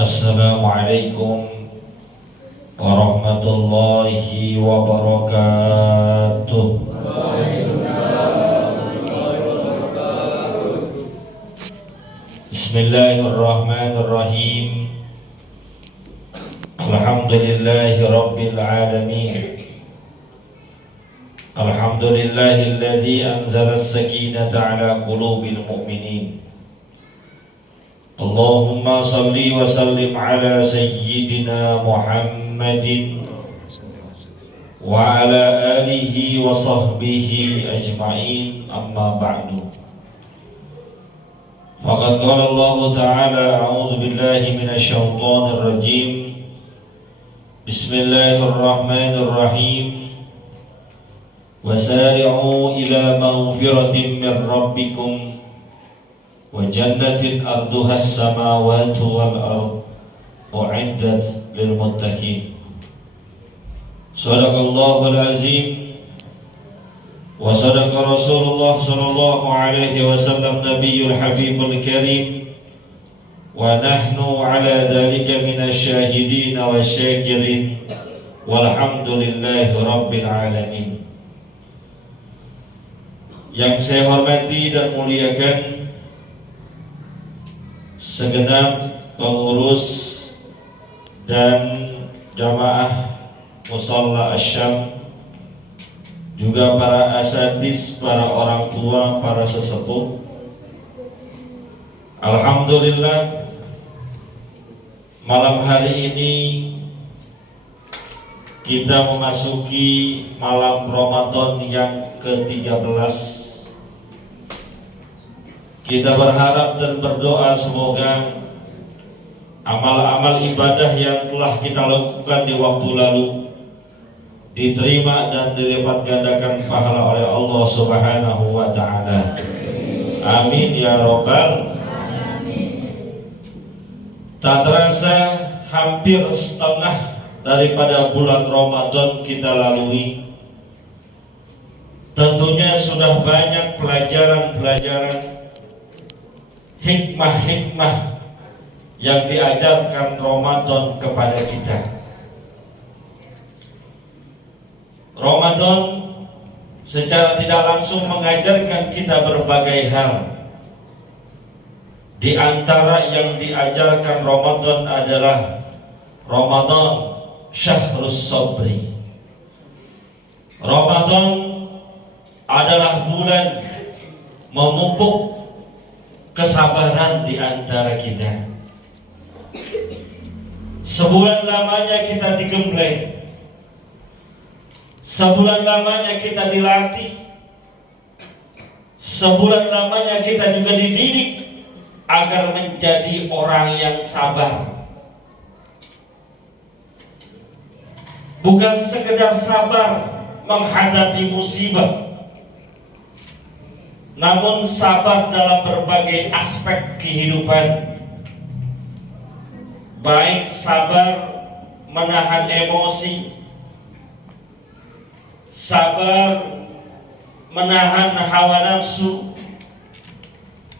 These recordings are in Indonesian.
Assalamualaikum warahmatullahi wabarakatuh. Bismillahirrahmanirrahim. Alhamdulillahi rabbil alamin. Alhamdulillahilladzi anzala as-sakinata ala qulubil mu'minin. Allahumma salli wa sallim ala sayyidina Muhammadin wa ala alihi wa sahbihi ajma'in, amma ba'du. Faqad qala Allah ta'ala, a'udzu billahi minasy syaithanir rajim. Bismillahirrahmanirrahim. Wasari'u ila maghfiratin min rabbikum wa jannatin arduha as-samawati wal ard u'iddat lil muttaqin. Shadaqallahul azim wa sadaqa Rasulullah sallallahu alaihi wasallam nabiyyul habibul karim wa nahnu ala dhalika minasy syahidin wasyakirin walhamdulillahi rabbil alamin. Yang saya hormati dan muliakan segenap pengurus dan jamaah Musalla Asyam, juga para asatiz, para orang tua, para sesepuh. Alhamdulillah, malam hari ini kita memasuki malam Ramadan yang ke-13. Kita berharap dan berdoa semoga amal-amal ibadah yang telah kita lakukan di waktu lalu diterima dan dilipat gandakan pahala oleh Allah Subhanahu wa ta'ala. Amin ya rabbal alamin. Tak terasa hampir setengah daripada bulan Ramadan kita lalui. Tentunya sudah banyak pelajaran-pelajaran, hikmah-hikmah yang diajarkan Ramadan kepada kita. Ramadan secara tidak langsung mengajarkan kita berbagai hal. Di antara yang diajarkan Ramadan adalah Ramadan Syahrus Sabri. Ramadan adalah bulan memupuk kesabaran di antara kita. Sebulan lamanya kita digembleng, sebulan lamanya kita dilatih, sebulan lamanya kita juga dididik agar menjadi orang yang sabar. Bukan sekedar sabar menghadapi musibah, namun sabar dalam berbagai aspek kehidupan. Baik sabar menahan emosi, sabar menahan hawa nafsu,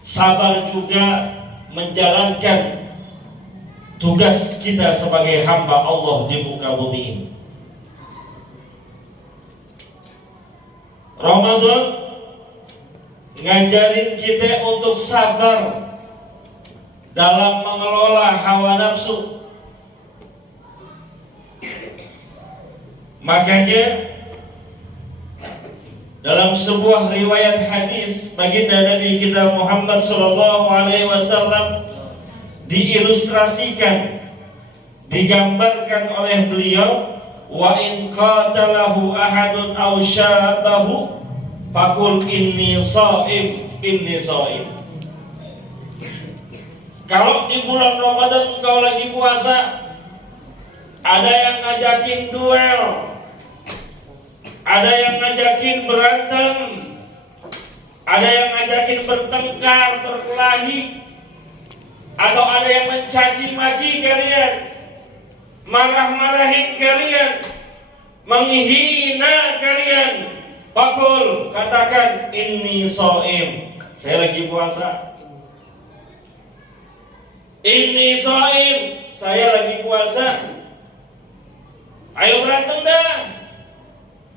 sabar juga menjalankan tugas kita sebagai hamba Allah di muka bumi ini. Ramadan ngajarin kita untuk sabar dalam mengelola hawa nafsu. Makanya dalam sebuah riwayat hadis, baginda Nabi kita Muhammad sallallahu alaihi wasallam diilustrasikan, digambarkan oleh beliau, wa in qatalahu ahadun aw syabahu faqul inni shaim, inni shaim. Kalau di bulan Ramadan engkau lagi puasa, ada yang ngajakin duel, ada yang ngajakin berantem, ada yang ngajakin bertengkar, berkelahi, atau ada yang mencaci maki kalian, marah-marahin kalian, menghina kalian, Pakul, katakan inni shaim, saya lagi puasa. Inni shaim, Ayo berantem dah.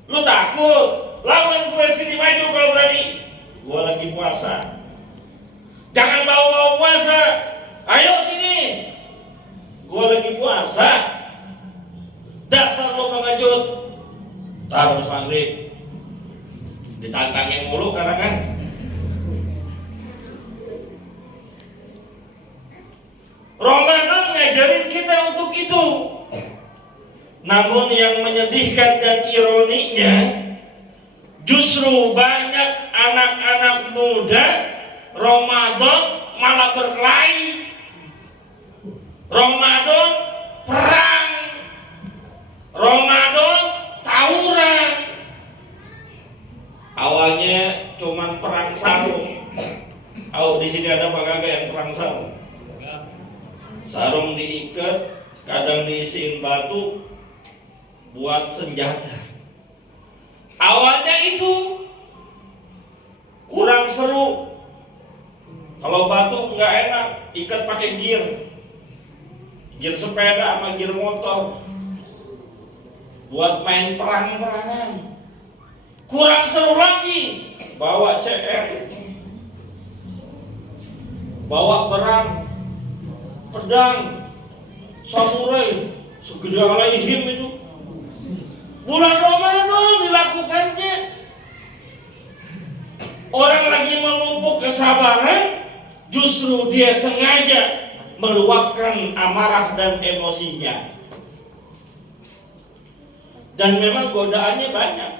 Lu takut? Lawan gue sini, maju kalau berani. Gue lagi puasa. Jangan bawa-bawa puasa. Ayo sini. Gue lagi puasa. Dasar lo pengecut. Taruh maghrib. Ditantangin mulu karena kan. Ramadan ngajarin kita untuk itu. Namun yang menyedihkan dan ironinya, justru banyak anak-anak muda Ramadan malah berkelahi. Ramadan perang. Ramadan tawuran. Awalnya cuman perang sarung. Oh, di sini ada Pak Gaga yang perang sarung. Sarung diikat, kadang diisiin batu buat senjata. Awalnya itu kurang seru. Kalau batu nggak enak, ikat pakai gear sepeda sama gear motor, buat main perang-perangan. Kurang seru lagi, bawa CR, bawa perang, pedang, samurai, segede alaihim itu. Bulan Ramadan dilakukannya. Orang lagi memupuk kesabaran, justru dia sengaja meluapkan amarah dan emosinya. Dan memang godaannya banyak.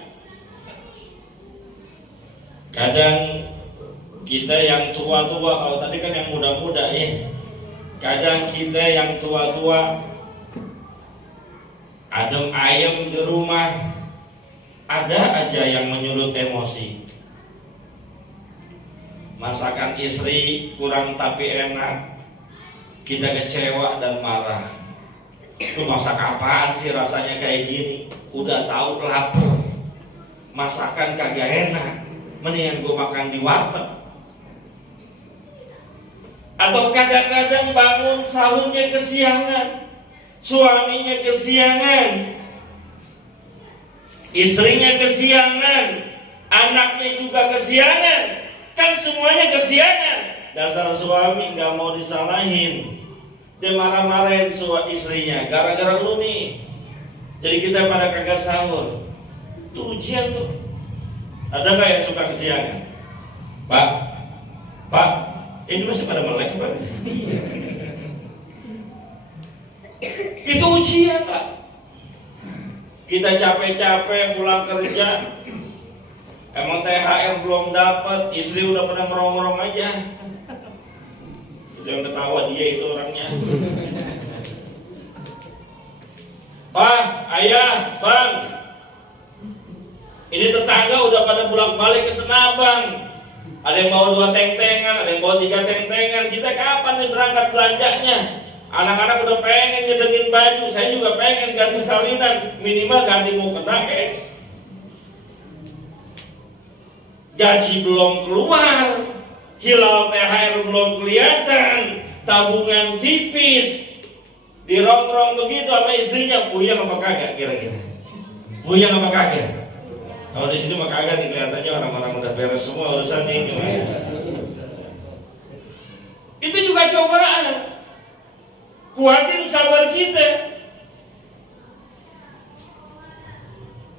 Kadang kita yang tua-tua, kalau tadi kan yang muda-muda ya. Kadang kita yang tua-tua, adem ayem di rumah, ada aja yang menyulut emosi. Masakan istri kurang tapi enak, kita kecewa dan marah. Lu masak apaan sih rasanya kayak gini? Udah tahu lapar, masakan kagak enak, mendingan gue makan di warteg. Atau kadang-kadang bangun sahurnya kesiangan, suaminya kesiangan, istrinya kesiangan, anaknya juga kesiangan, kan semuanya kesiangan. Dasar suami nggak mau disalahin, dia marah-marahin istrinya, gara-gara lu nih. Jadi kita pada kagak sahur. Itu ujian tuh. Ada nggak yang suka kesiangan? Pak, ini masih pada melek Pak. Itu ujian Pak. Kita capek-capek pulang kerja, emang THR belum dapat, istri udah pada ngerong-ngerong aja. Yang ketawa dia itu orangnya. Pak, ayah, bang, ini tetangga udah pada bolak-balik ke Tanah Abang. Ada yang bawa 2 teng-tengan, ada yang bawa 3 teng-tengan. Kita kapan nih berangkat belanjanya? Anak-anak udah pengen nyedengin baju, saya juga pengen ganti salinan, minimal ganti mukena. Gaji belum keluar, hilal THR belum kelihatan, tabungan tipis, dirongrong begitu sama istrinya. Puyeng apa kagak kira-kira? Puyeng apa kagak? Kalau di sini mah kagak nih, kelihatannya orang-orang udah beres semua urusan ini. Itu juga cobaan. Kuatin sabar kita.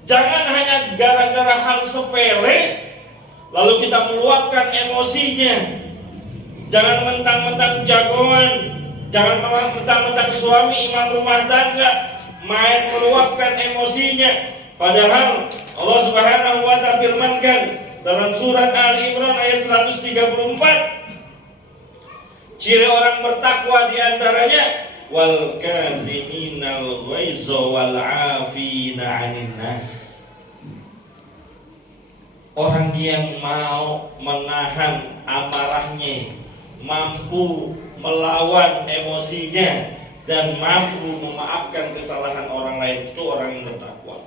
Jangan hanya gara-gara hal sepele lalu kita meluapkan emosinya. Jangan mentang-mentang jagoan, jangan mentang-mentang suami imam rumah tangga main meluapkan emosinya. Padahal Allah Subhanahu wa ta'ala firmankan dalam surat Ali Imran ayat 134, ciri orang bertakwa diantaranya wal kaziminal ghaiza wal afina 'anil nas. Orang yang mau menahan amarahnya, mampu melawan emosinya, dan mampu memaafkan kesalahan orang lain, itu orang yang bertakwa.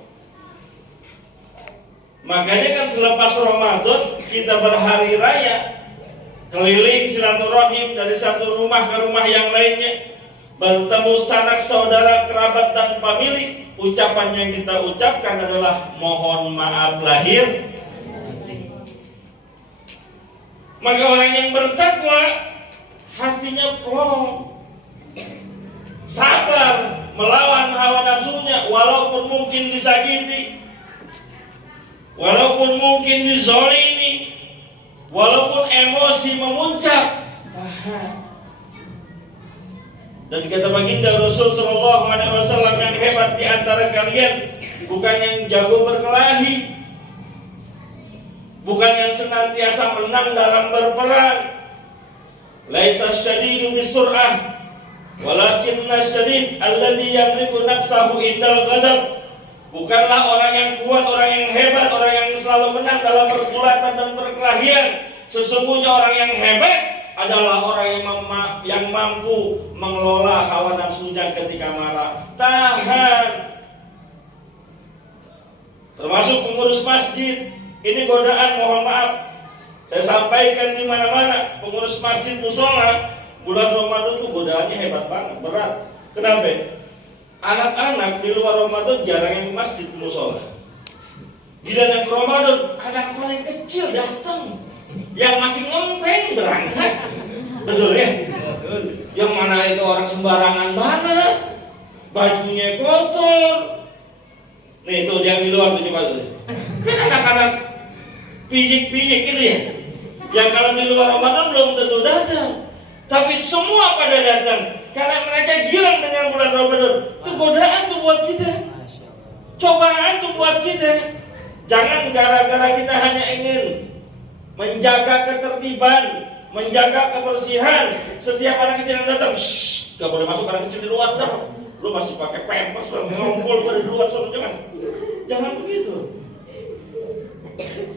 Makanya kan selepas Ramadan kita berhari raya, keliling silaturahim dari satu rumah ke rumah yang lainnya, bertemu sanak saudara, kerabat dan pemilik, ucapan yang kita ucapkan adalah mohon maaf lahir. Maka orang yang bertakwa hatinya plong, sabar melawan hawa nafsunya, walaupun mungkin disakiti, walaupun mungkin dizolimi, walaupun emosi memuncak, tahan. Dan kata baginda Rasul sallallahu alaihi wasallam, yang hebat di antara kalian bukan yang jago berkelahi, bukan yang senantiasa menang dalam berperang. Laisa syadidu bisur'ah, walakinna syadid alladhi yamliku nafsahu indal ghadab. Bukanlah orang yang kuat, orang yang hebat, orang yang selalu menang dalam pergulatan dan perkelahian. Sesungguhnya orang yang hebat adalah orang yang mampu mengelola hawa nafsunya ketika marah. Tahan. Termasuk pengurus masjid. Ini godaan, mohon maaf. Saya sampaikan di mana-mana, pengurus masjid musola bulan Ramadan itu godaannya hebat banget, berat. Kenapa? Anak-anak di luar Ramadan jarang yang ke masjid musola. Bila yang ke Ramadan, anak paling kecil datang, yang masih ngempeng berangkat. Betul ya? Yang mana itu orang sembarangan banget, bajunya kotor. Nih itu yang di luar tuh coba tuh. Kan anak-anak pijik-pijik gitu ya, yang kalau di luar Ramadan belum tentu datang, tapi semua pada datang karena mereka girang dengan bulan Ramadan. Itu godaan tuh buat kita, cobaan tuh buat kita. Jangan gara-gara kita hanya ingin menjaga ketertiban, menjaga kebersihan, setiap anak kecil yang datang, gak boleh masuk anak kecil di luar dah. Lu masih pakai pampers, ngumpul di luar, jangan begitu.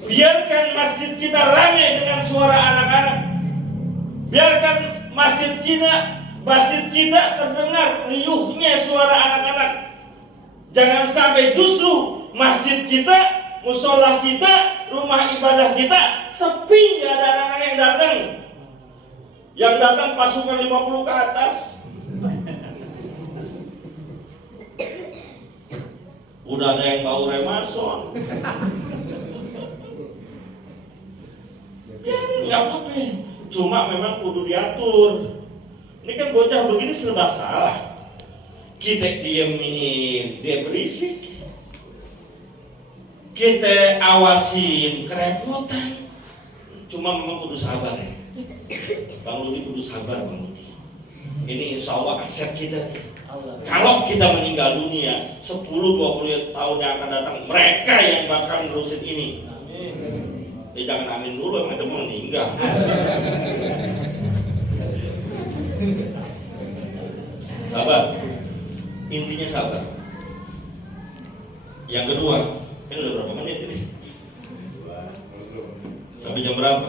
Biarkan masjid kita ramai dengan suara anak-anak. Biarkan masjid kita terdengar riuhnya suara anak-anak. Jangan sampai justru masjid kita, musola kita, rumah ibadah kita sepi, gak ada anak-anak yang datang. Yang datang pasukan 50 ke atas. Udah ada yang bau remason. Ya apa-apa, cuma memang kudu diatur. Ini kan bocah begini serba salah. Kita diemin, dia berisik. Kita awasin, kerepotan. Cuma memang kudu sabar ya. Bang Ludi kudu sabar, Bang Ludi. Ini insya Allah aset kita. Kalau kita meninggal dunia 10-20 tahun yang akan datang, mereka yang bakal nerusin ini. Jangan amin dulu, emang itu mau meninggal. Sabar. Intinya sabar. Yang kedua, ini udah berapa menit ini? Sampai jam berapa?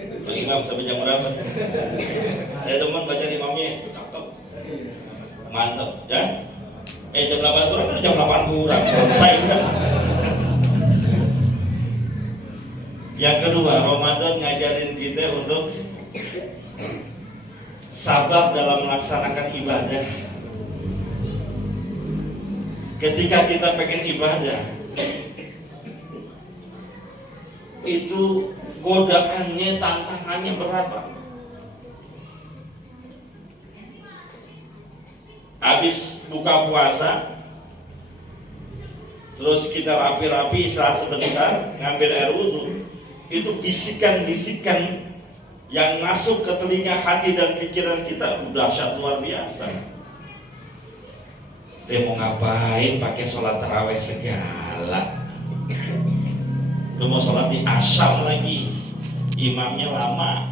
Pak Imam sampai jam berapa? Saya teman baca imamnya, cakep, mantap, ya? Jam 8 kurang, jam 8 kurang, selesai udah. Yang kedua, Ramadan ngajarin kita untuk sabar dalam melaksanakan ibadah. Ketika kita pengen ibadah, itu godaannya, tantangannya berat, Pak. Habis buka puasa, terus kita rapi-rapi istirahat sebentar, ngambil air wudhu. Itu bisikan-bisikan yang masuk ke telinga, hati dan pikiran kita udah dahsyat luar biasa. Dia mau ngapain pakai sholat taraweh segala? Lu mau sholat di asyam lagi, imamnya lama.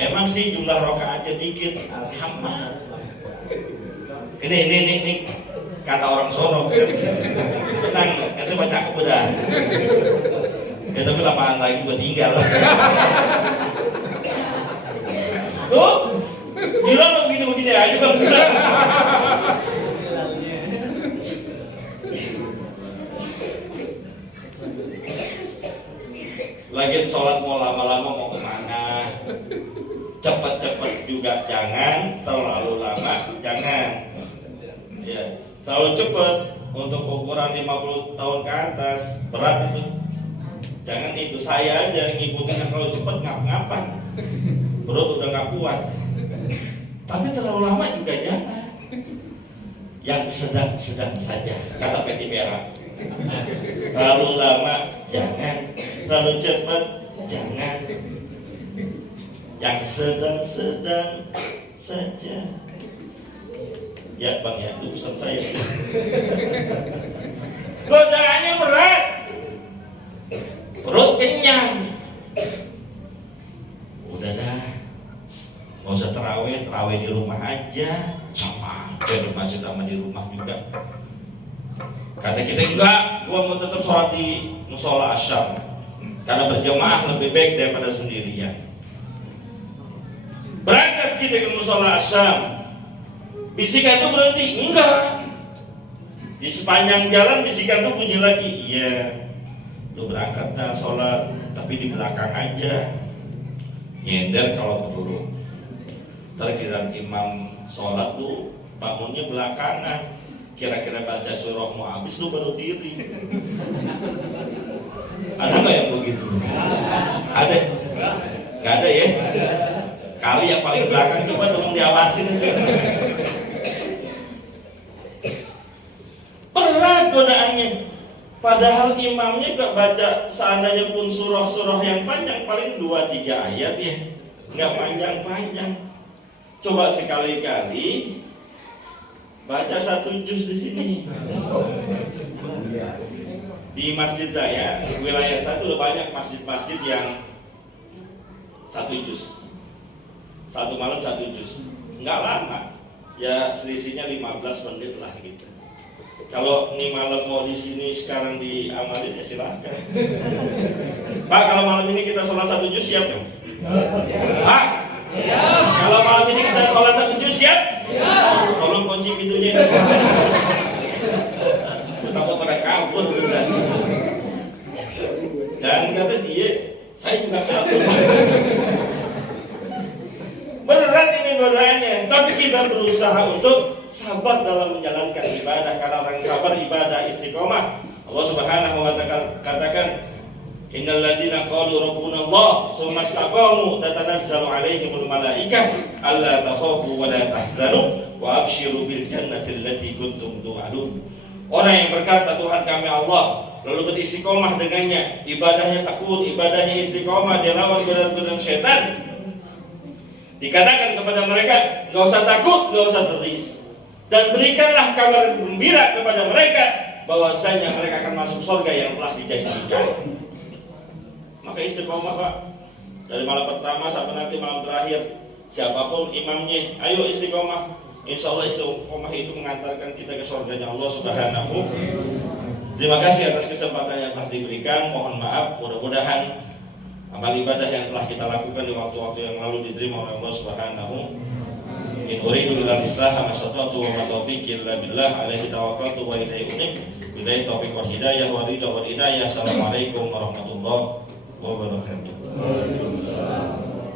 Emang sih jumlah rokaatnya dikit, alhamdulillah. Ini kata orang sono, tenang, itu baca aku udah. Ya tapi lamaan lagi gue tinggal. Tuh, bilang lo begini aja bang. Lagi sholat mau lama-lama mau kemana? Cepet-cepet juga jangan, terlalu lama jangan. Ya, terlalu cepat untuk ukuran 50 tahun ke atas berat itu. Jangan itu, saya aja ngikutin yang terlalu cepat ngapa-ngapa. Perut udah nggak kuat. Tapi terlalu lama juga jangan. Yang sedang-sedang saja, kata Peti Perak. Nah, terlalu lama jangan, terlalu cepat jangan. Yang sedang-sedang saja. Ya Bang ya, itu pesan saya. Godaannya berat, perut kenyang. Udah dah, nggak usah terawih di rumah aja. Sama aja di masjid sama di rumah juga. Kata kita enggak, gua mau tetap sholat di musola asyam karena berjamaah lebih baik daripada sendirian. Berangkat kita ke musola asyam, bisikan itu berhenti? Enggak. Di sepanjang jalan bisikan itu bunyi lagi. Iya, lu berangkat dah sholat, tapi di belakang aja, nyender kalau perlu. Terkira imam sholat tuh bangunnya belakangan, kira-kira baca surah mau habis lu baru diri. Ada nggak yang begitu? Ada? Nggak ada ya? Kali yang paling belakang coba tolong diawasin. Berat godaannya. Padahal imamnya gak baca, seandainya pun surah-surah yang panjang paling 2-3 ayat ya, nggak panjang-panjang. Coba sekali-kali baca 1 juz di sini. Di masjid saya, wilayah saya udah banyak masjid-masjid yang 1 juz. 1 malam 1 juz. Nggak lama. Ya selisihnya 15 menit lah gitu. Kalau ini malam mau di sini sekarang diamalin ya silahkan. Pak, kalau malam ini kita sholat 1 juz siap dong? Pak, ya. Kalau malam ini kita sholat 1 juz siap? Ya. Tolong kunci pintunya. Takut pada kabur beneran. Dan kata dia, saya juga kabur. Berat ini godaannya, tapi kita berusaha untuk sabar dalam menjalankan ibadah, karena orang yang sabar ibadah istiqomah. Allah Subhanahu wa ta'ala katakan, innal ladzina qalu rabbuna Allah tsumma istaqamu tatanazzalu 'alaihimul malaikah alla takhafu wa la tahzanu wa abshiru bil jannati allati kuntum tu'adun. Orang yang berkata Tuhan kami Allah, lalu beristiqomah dengannya, ibadahnya takut, ibadahnya istiqomah, dia lawan godaan setan. Dikatakan kepada mereka, nggak usah takut, nggak usah tertib, dan berikanlah kabar gembira kepada mereka bahwasanya mereka akan masuk surga yang telah dijanjikan. Maka istiqomah Pak, dari malam pertama sampai nanti malam terakhir, siapapun imamnya, ayo istiqomah. Insya Allah istiqomah itu mengantarkan kita ke surganya Allah Subhanahu. Terima kasih atas kesempatan yang telah diberikan. Mohon maaf, mudah-mudahan amal ibadah yang telah kita lakukan di waktu-waktu yang lalu diterima oleh Allah Subhanahu. In uridu illa al-islah ma stata'tu wa ma taufiqi illa billah alaihi tawakkaltu wa ilaihi unib. Billahi taufiq wal hidayah wa ridha wal inayah. Assalamualaikum warahmatullahi wabarakatuh.